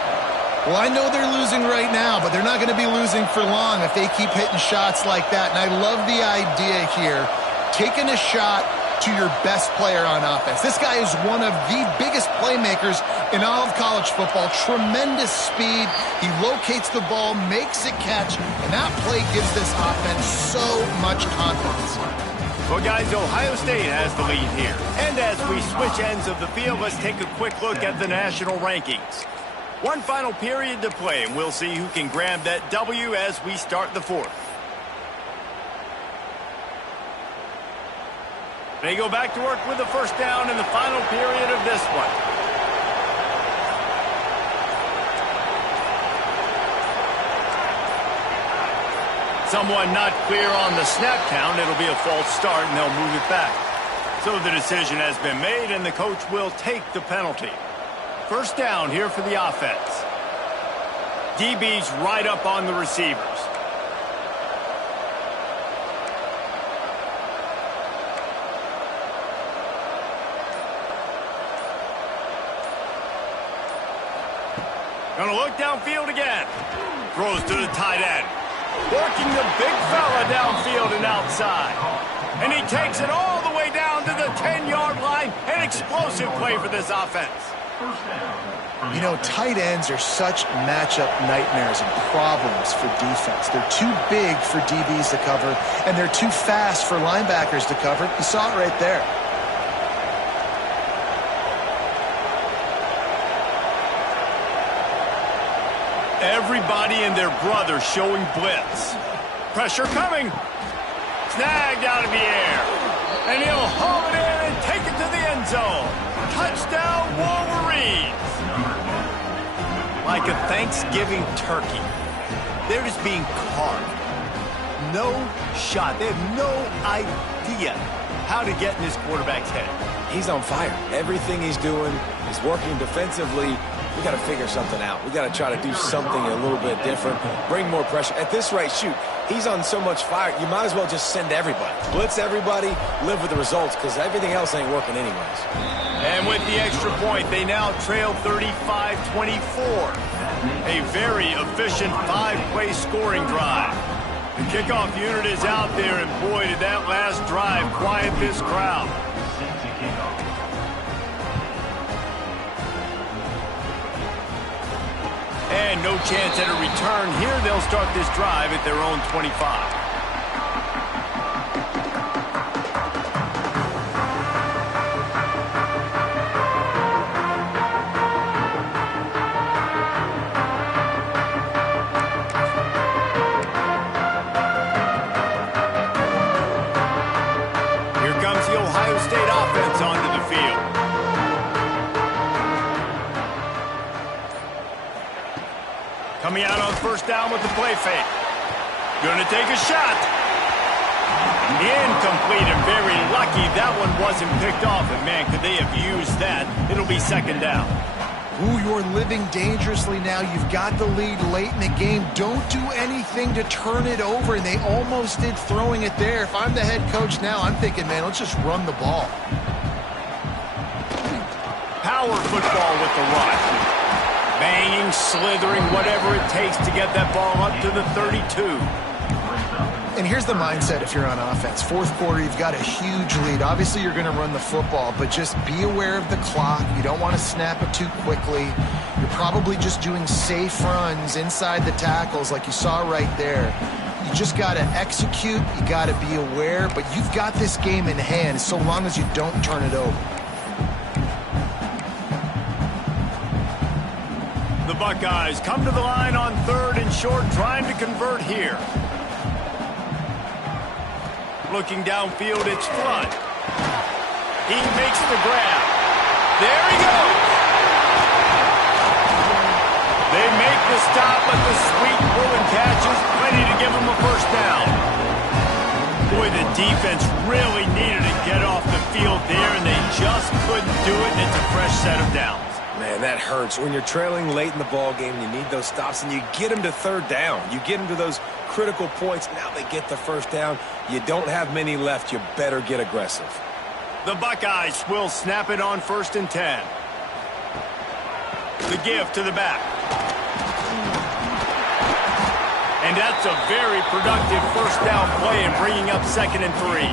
Well, I know they're losing right now, but they're not going to be losing for long if they keep hitting shots like that. And I love the idea here, taking a shot to your best player on offense. This guy is one of the biggest playmakers in all of college football. Tremendous speed. He locates the ball, makes a catch, and that play gives this offense so much confidence. Well, guys, Ohio State has the lead here. And as we switch ends of the field, let's take a quick look at the national rankings. One final period to play, and we'll see who can grab that W as we start the 4th. They go back to work with the 1st down in the final period of this one. Someone not clear on the snap count. It'll be a false start, and they'll move it back. So the decision has been made, and the coach will take the penalty. 1st down here for the offense. DB's right up on the receivers. Gonna look downfield again. Throws to the tight end. Working the big fella downfield and outside. And he takes it all the way down to the 10-yard line. An explosive play for this offense. You know, tight ends are such matchup nightmares and problems for defense. They're too big for DBs to cover, and they're too fast for linebackers to cover. You saw it right there. Everybody and their brother showing blitz. Pressure coming. Snagged out of the air. And he'll haul it in and take it to the end zone. Touchdown, Wolverines. Like a Thanksgiving turkey. They're just being carved. No shot. They have no idea how to get in this quarterback's head. He's on fire. Everything he's doing is working defensively. We got to figure something out. We got to try to do something a little bit different. Bring more pressure. At this rate, shoot, he's on so much fire, you might as well just send everybody. Blitz everybody, live with the results, because everything else ain't working anyways. And with the extra point, they now trail 35-24. A very efficient 5-play scoring drive. The kickoff unit is out there, and boy, did that last drive quiet this crowd. And no chance at a return here. They'll start this drive at their own 25. Here comes the Ohio State offense onto the field. Coming out on first down with the play fake. Gonna take a shot. Incomplete and very lucky that one wasn't picked off. And man, could they have used that? It'll be second down. Ooh, you're living dangerously now. You've got the lead late in the game. Don't do anything to turn it over. And they almost did throwing it there. If I'm the head coach now, I'm thinking, man, let's just run the ball. Power football with the run. Banging, slithering, whatever it takes to get that ball up to the 32. And here's the mindset if you're on offense. Fourth quarter, you've got a huge lead. Obviously, you're going to run the football, but just be aware of the clock. You don't want to snap it too quickly. You're probably just doing safe runs inside the tackles like you saw right there. You just got to execute. You got to be aware, but you've got this game in hand so long as you don't turn it over. The Buckeyes come to the line on third and short, trying to convert here. Looking downfield, it's Flood. He makes the grab. There he goes. They make the stop, but the sweet pulling catch is plenty to give him a first down. Boy, the defense really needed to get off the field there, and they just couldn't do it, and it's a fresh set of downs. Man, that hurts. When you're trailing late in the ball game, you need those stops, and you get them to third down. You get them to those critical points. Now they get the first down. You don't have many left. You better get aggressive. The Buckeyes will snap it on 1st and 10. The give to the back. And that's a very productive first down play and bringing up 2nd and 3.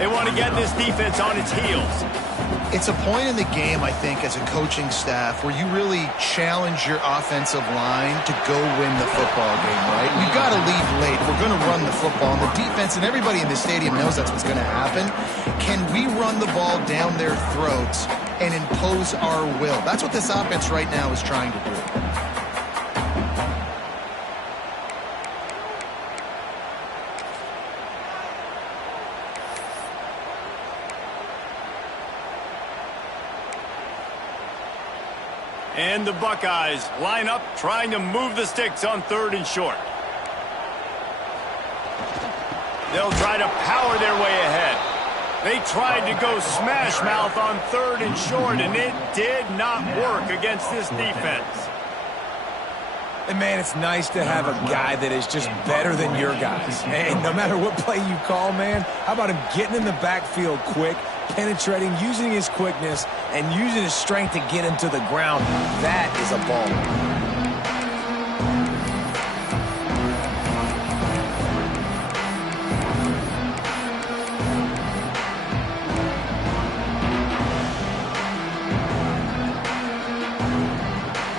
They want to get this defense on its heels. It's a point in the game, I think, as a coaching staff where you really challenge your offensive line to go win the football game, right? We've got to lead late. We're going to run the football. And the defense and everybody in the stadium knows that's what's going to happen. Can we run the ball down their throats and impose our will? That's what this offense right now is trying to do. And the Buckeyes line up, trying to move the sticks on 3rd and short. They'll try to power their way ahead. They tried to go smash mouth on 3rd and short, and it did not work against this defense. And, man, it's nice to have a guy that is just better than your guys. And no matter what play you call, man, how about him getting in the backfield quick, penetrating, using his quickness, and using his strength to get him to the ground? That is a baller.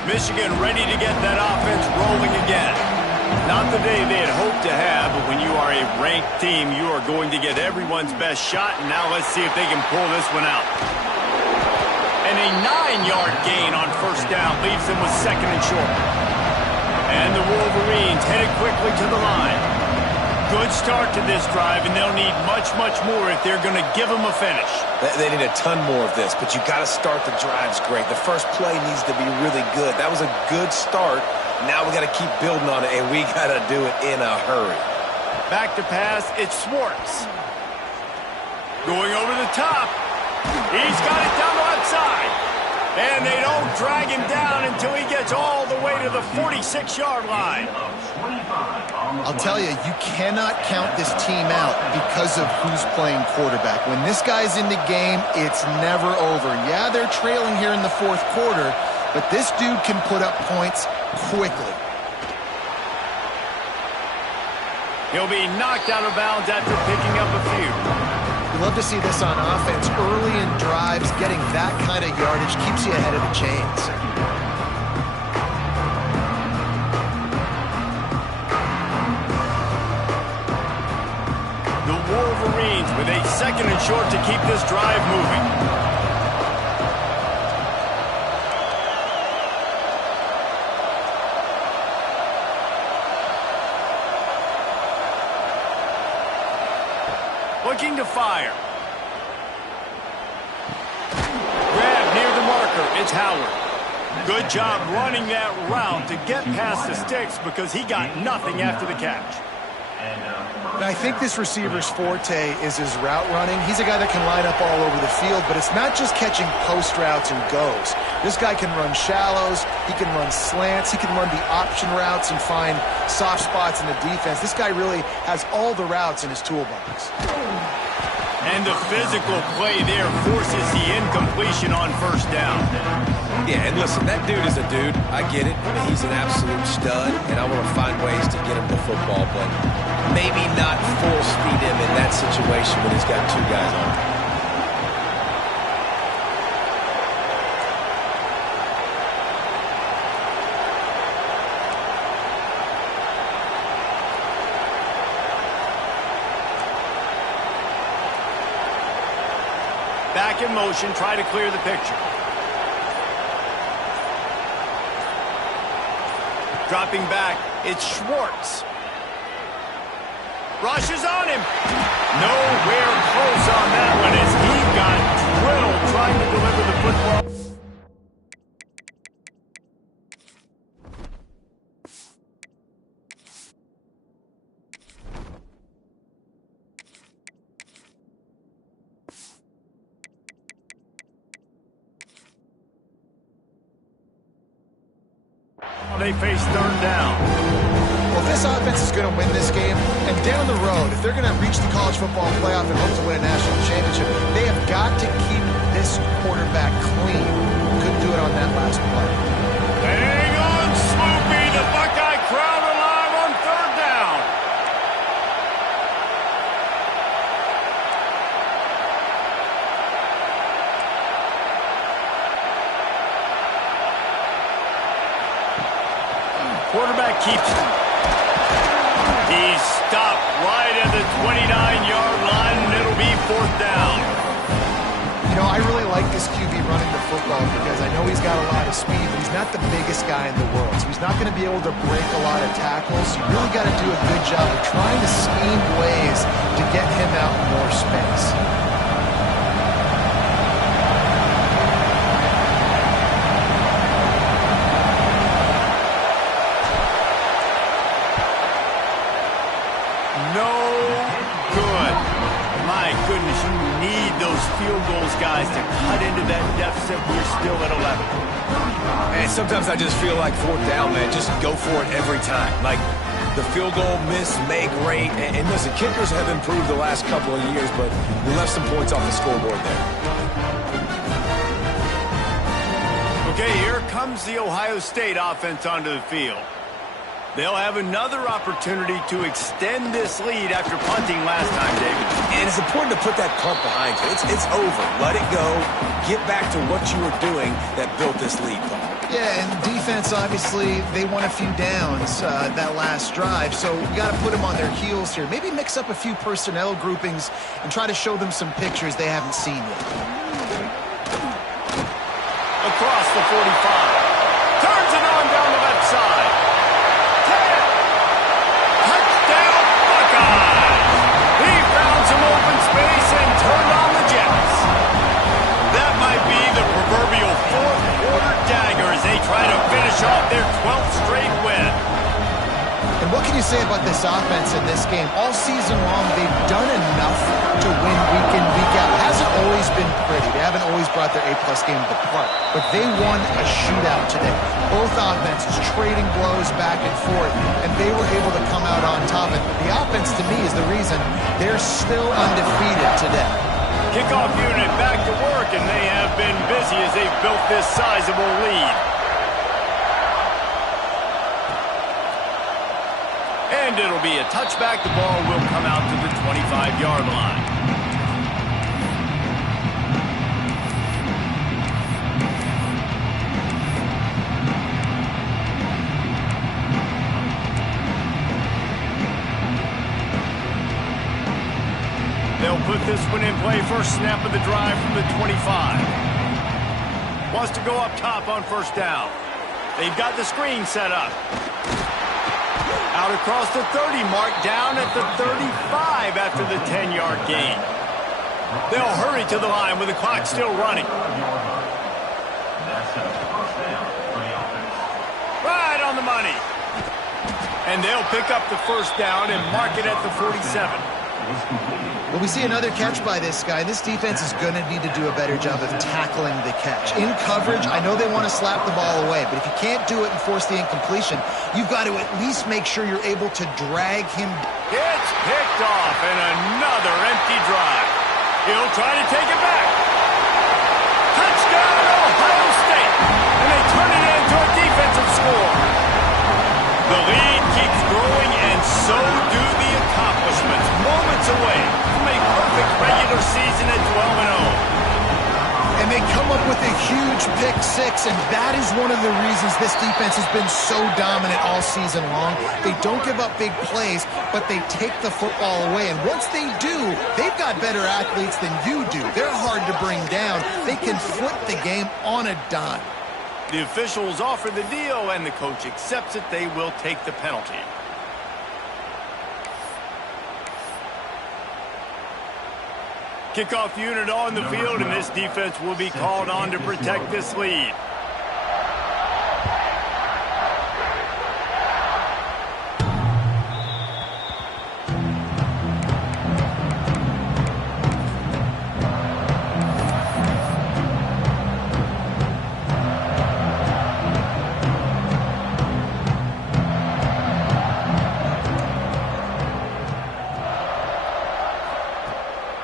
Michigan ready to get that offense rolling again. Not the day they had hoped to have, but when you are a ranked team, you are going to get everyone's best shot, and now let's see if they can pull this one out. And a 9-yard gain on first down leaves them with 2nd and short. And the Wolverines headed quickly to the line. Good start to this drive, and they'll need much, much more if they're going to give them a finish. They need a ton more of this, but you got to start the drives great. The first play needs to be really good. That was a good start. Now we got to keep building on it, and we got to do it in a hurry. Back to pass, it's Schwartz. Going over the top. He's got it down the left side. And they don't drag him down until he gets all the way to the 46-yard line. I'll tell you, you cannot count this team out because of who's playing quarterback. When this guy's in the game, it's never over. Yeah, they're trailing here in the fourth quarter, but this dude can put up points quickly. He'll be knocked out of bounds after picking up a few. We love to see this on offense. Early in drives, getting that kind of yardage keeps you ahead of the chains. The Wolverines with a 2nd and short to keep this drive moving. Looking to fire. Grab near the marker. It's Howard. Good job running that route to get past the sticks because he got nothing after the catch. And I think this receiver's forte is his route running. He's a guy that can line up all over the field, but it's not just catching post routes and goes. This guy can run shallows, he can run slants, he can run the option routes and find soft spots in the defense. This guy really has all the routes in his toolbox. And the physical play there forces the incompletion on first down. Yeah, and listen, that dude is a dude. I get it. He's an absolute stud, and I want to find ways to get him the football, but maybe not full speed him in that situation when he's got 2 guys on. Back in motion, try to clear the picture. Dropping back, it's Schwartz. Rushes on him. Nowhere close on that one as he got drilled trying to deliver the football. They face 3rd down. Well, this offense is going to win this game, and down the road, if they're going to reach the college football playoff and hope to win a national championship, they have got to keep this quarterback clean. Couldn't do it on that last play. Hang on, Sloopy. The Buckeye crowd alive on 3rd down. Quarterback keeps it. He's stopped right at the 29-yard line, and it'll be 4th down. You know, I really like this QB running the football because I know he's got a lot of speed, but he's not the biggest guy in the world. So he's not going to be able to break a lot of tackles. You really got to do a good job of trying to scheme ways to get him out in more space. Field goals, guys, to cut into that deficit. We're still at 11. And sometimes I just feel like 4th down, man. Just go for it every time. Like the field goal miss, make rate. And listen, kickers have improved the last couple of years, but we left some points off the scoreboard there. Okay, here comes the Ohio State offense onto the field. They'll have another opportunity to extend this lead after punting last time, David. And it's important to put that punt behind you. It's over. Let it go. Get back to what you were doing that built this lead, Paul. Yeah, and defense, obviously, they won a few downs that last drive, so you got to put them on their heels here. Maybe mix up a few personnel groupings and try to show them some pictures they haven't seen yet. Across the 45. Turns it on down the left side. off their 12th straight win. And what can you say about this offense in this game? All season long, they've done enough to win week in, week out. It hasn't always been pretty. They haven't always brought their A-plus game to the park. But they won a shootout today. Both offenses trading blows back and forth, and they were able to come out on top. And the offense, to me, is the reason they're still undefeated today. Kickoff unit back to work, and they have been busy as they've built this sizable lead. And it'll be a touchback. The ball will come out to the 25-yard line. They'll put this one in play. First snap of the drive from the 25. Wants to go up top on first down. They've got the screen set up. Out across the 30 mark, down at the 35 after the 10-yard gain. They'll hurry to the line with the clock still running. Right on the money. And they'll pick up the first down and mark it at the 47. Well, we see another catch by this guy. This defense is going to need to do a better job of tackling the catch. In coverage, I know they want to slap the ball away, but if you can't do it and force the incompletion, you've got to at least make sure you're able to drag him. It's picked off, and another empty drive. He'll try to take it back. Touchdown, Ohio State! And they turn it into a defensive score. The lead keeps growing, and so do the accomplishments. Moments away from a perfect regular season at 12-0. And they come up with a huge pick six, and that is one of the reasons this defense has been so dominant all season long. They don't give up big plays, but they take the football away. And once they do, they've got better athletes than you do. They're hard to bring down. They can flip the game on a dime. The officials offer the deal, and the coach accepts it. They will take the penalty. Kickoff unit on the field, and this defense will be called on to protect this lead.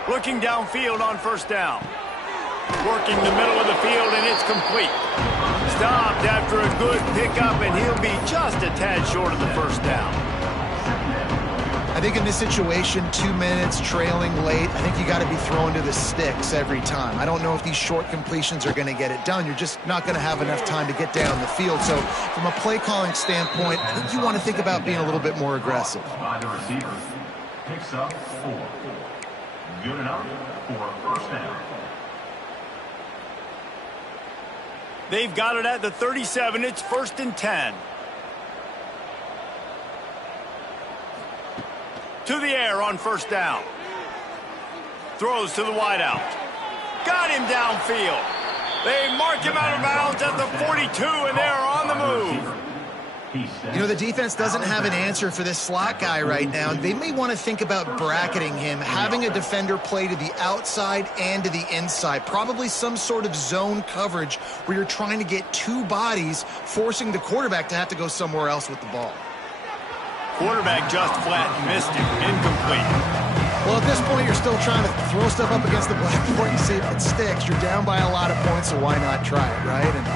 Looking downfield on first down. Working the middle of the field, and it's complete. Stopped after a good pickup, and he'll be just a tad short of the first down. I think in this situation, 2 minutes, trailing late, I think you got to be throwing to the sticks every time. I don't know if these short completions are going to get it done. You're just not going to have enough time to get down the field. So from a play calling standpoint, I think you want to think about being a little bit more aggressive. By the receiver. Picks up 4. Good enough for a first down. They've got it at the 37. It's 1st and 10. To the air on first down. Throws to the wideout. Got him downfield. They mark him out of bounds at the 42, and they're on the move. You know, the defense doesn't have an answer for this slot guy right now. They may want to think about bracketing him, having a defender play to the outside and to the inside. Probably some sort of zone coverage where you're trying to get two bodies, forcing the quarterback to have to go somewhere else with the ball. Quarterback just flat missed him. Incomplete. Well, at this point, you're still trying to throw stuff up against the blackboard and see if it sticks. You're down by a lot of points, so why not try it, right? And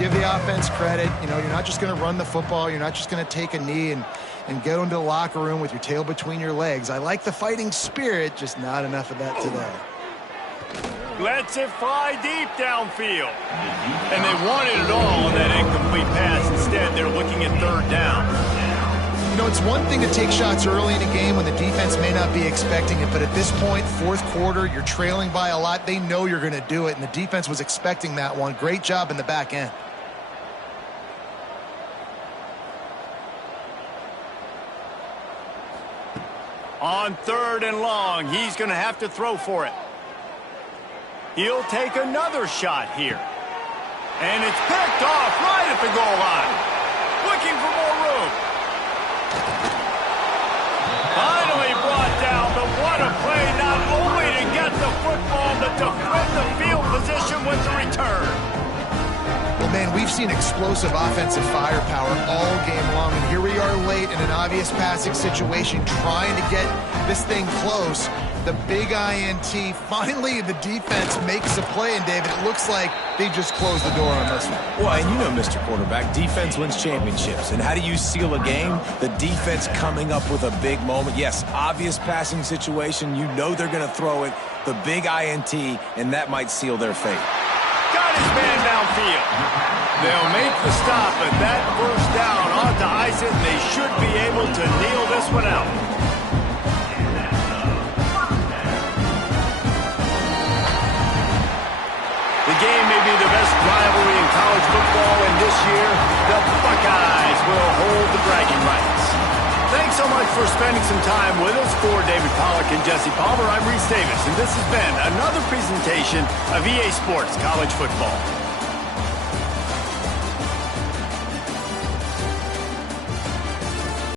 give the offense credit. You know, you're not just going to run the football. You're not just going to take a knee and go into the locker room with your tail between your legs. I like the fighting spirit, just not enough of that today. Lets it fly deep downfield. And they wanted it all on that incomplete pass. Instead, they're looking at third down. You know, it's one thing to take shots early in a game when the defense may not be expecting it, but at this point, fourth quarter, you're trailing by a lot. They know you're going to do it, and the defense was expecting that one. Great job in the back end. On 3rd and long, he's going to have to throw for it. He'll take another shot here. And it's picked off right at the goal line. defend the field position with the return. Well, man, we've seen explosive offensive firepower all game long, and here we are late in an obvious passing situation trying to get this thing close. The big INT, finally the defense makes a play, and David, it looks like they just closed the door on this one. Well, and you know, Mr. Quarterback, defense wins championships. And how do you seal a game? The defense coming up with a big moment. Yes, obvious passing situation. You know they're going to throw it. The big INT, and that might seal their fate. Got his man downfield. They'll make the stop, but that first down ought to ice it, and they should be able to kneel this one out. The game may be the best rivalry in college football, and this year, the Buckeyes will hold the bragging rights. Thanks so much for spending some time with us. For David Pollack and Jesse Palmer, I'm Reese Davis, and this has been another presentation of EA Sports College Football.